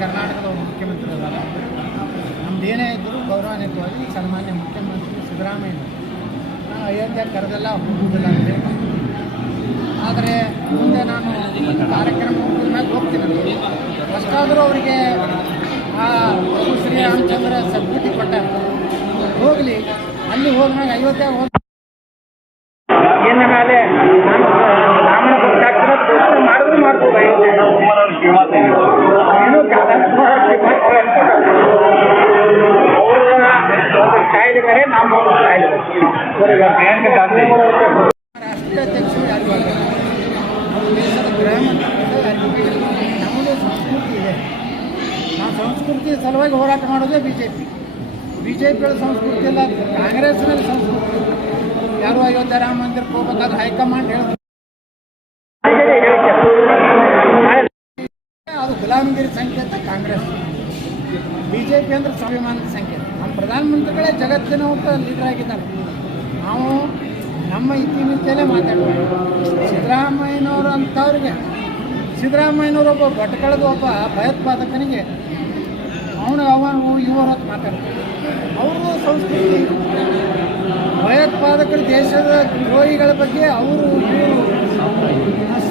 ಕರ್ನಾಟಕದ ಒಬ್ಬ ಮುಖ್ಯಮಂತ್ರಿ ಅದಾರ ನಮ್ದು ಏನೇ ಇದ್ದರೂ ಗೌರವಾನ್ವಿತವಾಗಿ ಸನ್ಮಾನ್ಯ ಮುಖ್ಯಮಂತ್ರಿ ಸಿದ್ದರಾಮಯ್ಯ. ನಾನು ಅಯೋಧ್ಯೆ ಕರೆದೆಲ್ಲ ಹೋಗುವುದಿಲ್ಲ ಅಂತ ಆದರೆ ಮುಂದೆ ನಾನು ಕಾರ್ಯಕ್ರಮ ಹೋಗ್ತೀನಿ ಅಷ್ಟಾದರೂ ಅವರಿಗೆ ಆ ಪ್ರಭು ಶ್ರೀರಾಮಚಂದ್ರ ಸದ್ಬುದ್ಧಿ ಕೊಟ್ಟ ಹೋಗಲಿ. ಅಲ್ಲಿ ಹೋದ್ಮೇಲೆ ಅಯೋಧ್ಯೆ ಹೋಗಿ ಮೇಲೆ ನಾನು ರಾಷ್ಟ್ರೀಯ ಅಧ್ಯಕ್ಷರು ಯಾರಿಗೂ ಅವರು ದೇಶದ ಸಂಸ್ಕೃತಿ ಇದೆ ನಾವು ಸಂಸ್ಕೃತಿ ಸಲುವಾಗಿ ಹೋರಾಟ ಮಾಡೋದೇ B J P B J ಪಿಗಳ ಸಂಸ್ಕೃತಿ ಇಲ್ಲ ಕಾಂಗ್ರೆಸ್ನಲ್ಲಿ ಸಂಸ್ಕೃತಿ ಯಾರು ಅಯೋಧ್ಯೆ ರಾಮ ಮಂದಿರಕ್ಕೆ ಹೋಗ್ಬೇಕಾದ್ರೆ ಹೈಕಮಾಂಡ್ ಹೇಳಿದ್ರು ಅದು ಗುಲಾಮಗಿರಿ ಸಂಕೇತ ಕಾಂಗ್ರೆಸ್ ಬಿ ಜೆ ಪಿ ಅಂದ್ರೆ ಸ್ವಾಭಿಮಾನದ ಸಂಕೇತ. ನಮ್ಮ ಪ್ರಧಾನಮಂತ್ರಿಗಳೇ ಜಗತ್ತಿನ ಒಬ್ಬ ಲೀಡರ್ ಆಗಿದ್ದಾರೆ. ನಾವು ನಮ್ಮ ಇತಿಮಿತಿಯಲ್ಲೇ ಮಾತಾಡ್ಬೋದು ಸಿದ್ದರಾಮಯ್ಯನವರು ಅಂಥವ್ರಿಗೆ ಸಿದ್ದರಾಮಯ್ಯನವರು ಒಬ್ಬ ಭಟ್ಕಳದ ಒಬ್ಬ ಭಯೋತ್ಪಾದಕನಿಗೆ ಅವನು ಅವನು ಇವರು ಅಂತ ಮಾತಾಡ್ತಾರೆ. ಅವರು ಸಂಸ್ಕೃತಿ ಭಯೋತ್ಪಾದಕರು ದೇಶದ ದ್ರೋಹಿಗಳ ಬಗ್ಗೆ ಅವರು ಇವರು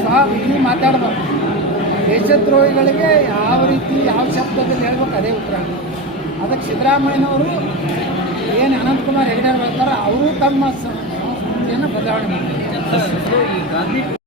ಸಹ ಇದು ಮಾತಾಡಬಾರ್ದು. ದೇಶದ್ರೋಹಿಗಳಿಗೆ ಯಾವ ರೀತಿ, ಯಾವ ಶಬ್ದದಲ್ಲಿ ಹೇಳ್ಬೇಕು ಅದೇ ಉತ್ತರ. ಅದಕ್ಕೆ ಸಿದ್ದರಾಮಯ್ಯನವರು ಬರ್ತಾರೋ ಅವರು ತಮ್ಮ ಸಂಸ್ಥೆಯನ್ನು ಬದಲಾವಣೆ ಮಾಡ್ತಾರೆ.